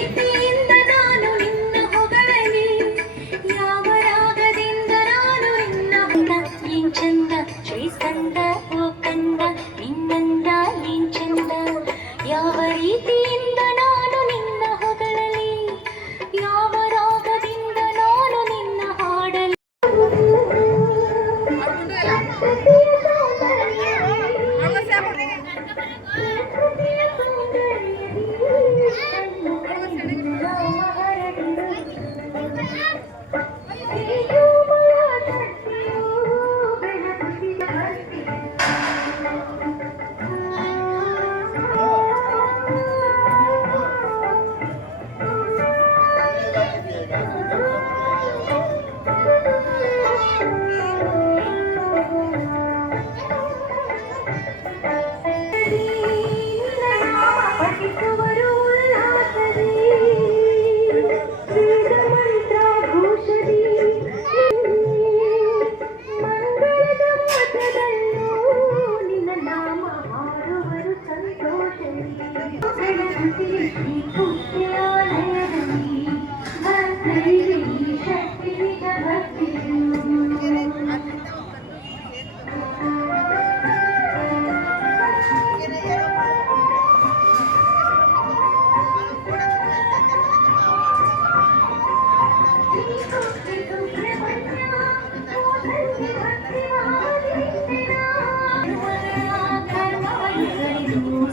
ರೀತಿಯಿಂದ ನಾನು ನಿನ್ನ ಹೊಗಳಲಿ, ಯಾವ ರಾಗದಿಂದ ನಾನು ನಿನ್ನ ಏನ್ ಚಂದ ಶ್ರೀಸ್ಕಂದ ಓ ಕಂದ ನಿನ್ನಂದ ಏನ್ ಚಂದ, ಯಾವ ರೀತಿಯಿಂದ ನಾನು ನಿನ್ನ ಹೊಗಳಲಿ, ಯಾವ ರಾಗದಿಂದ ನಾನು ನಿನ್ನ ಹಾಡಲಿ.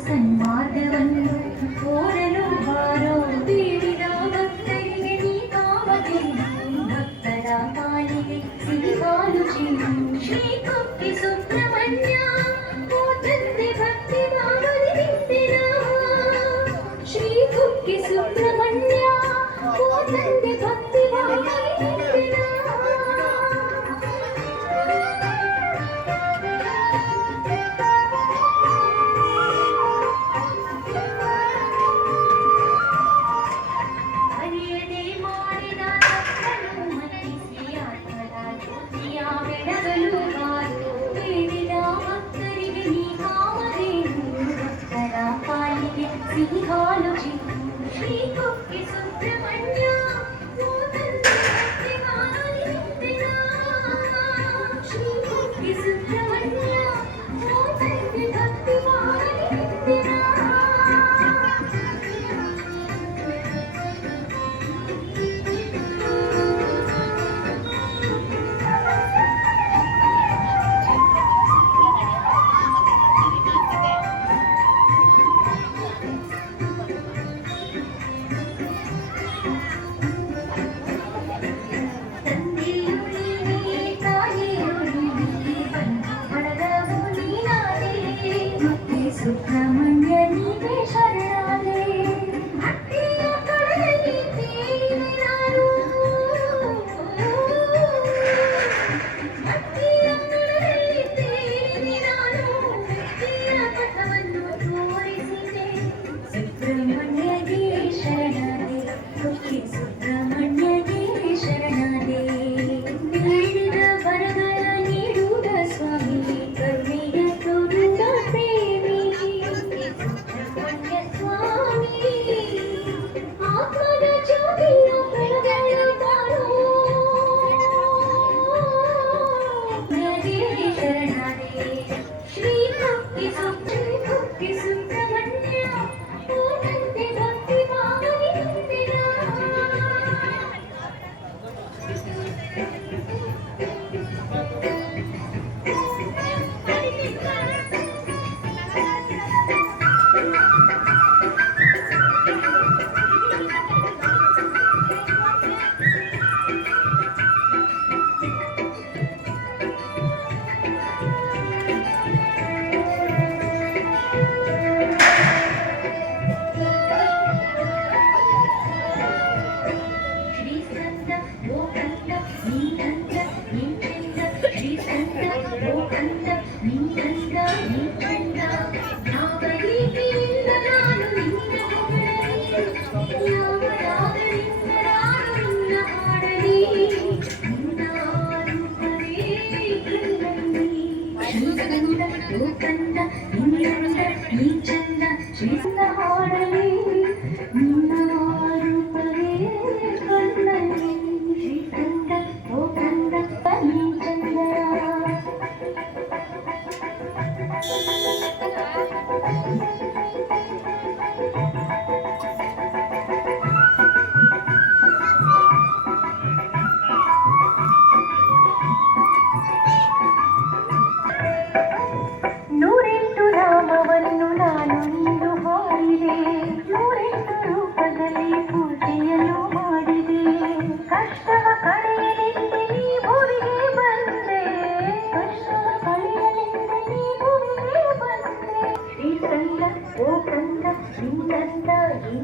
ಸನ್ಮಾರ್ಗವನ್ನು ಓರಲು ಬಾರೋ ಬೇಡಿದ ಭಕ್ತರಿಗೆ ನೀ ಕಾಮದೆ, ಭಕ್ತರ ಪಾಲಿಗೆ ಸಿಹಿಹಾಲು ಜೀನು ಶ್ರೀ ಕುಕ್ಕೆ ಸುಬ್ರಹ್ಮಣ್ಯ ಓ ತಂದೆ ಭಕ್ತಿ ಭಾವನೆ ನಿಂತಿನ, ಶ್ರೀ ಕುಕ್ಕೆ ಸುಬ್ರಹ್ಮಣ್ಯ ಓ ತಂದೆ ಭಕ್ತಿ ಭಾವನೆ ನಿಂತಿನ. ಸಿಹಿಹಾಲು ಜೀನು ಶ್ರೀ ಕುಕ್ಕೆ ಸುಬ್ರಹ್ಮಣ್ಯ ಓ ತಂದೆ ಭಕ್ತಿ ಭಾವನೆ ನಿಂತಿನ, ಶ್ರೀ ಕುಕ್ಕೆ ಸುಬ್ರಹ್ಮಣ್ಯ ಓ ತಂದೆ ಭಕ್ತಿ ಭಾವನೆ ನಿಂತಿನ.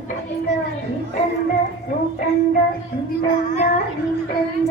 ಕಂದ ನೀ ಕಂದ ಓ ಕಂದ ನೀ ಕಂದ ನೀ ಕಂದ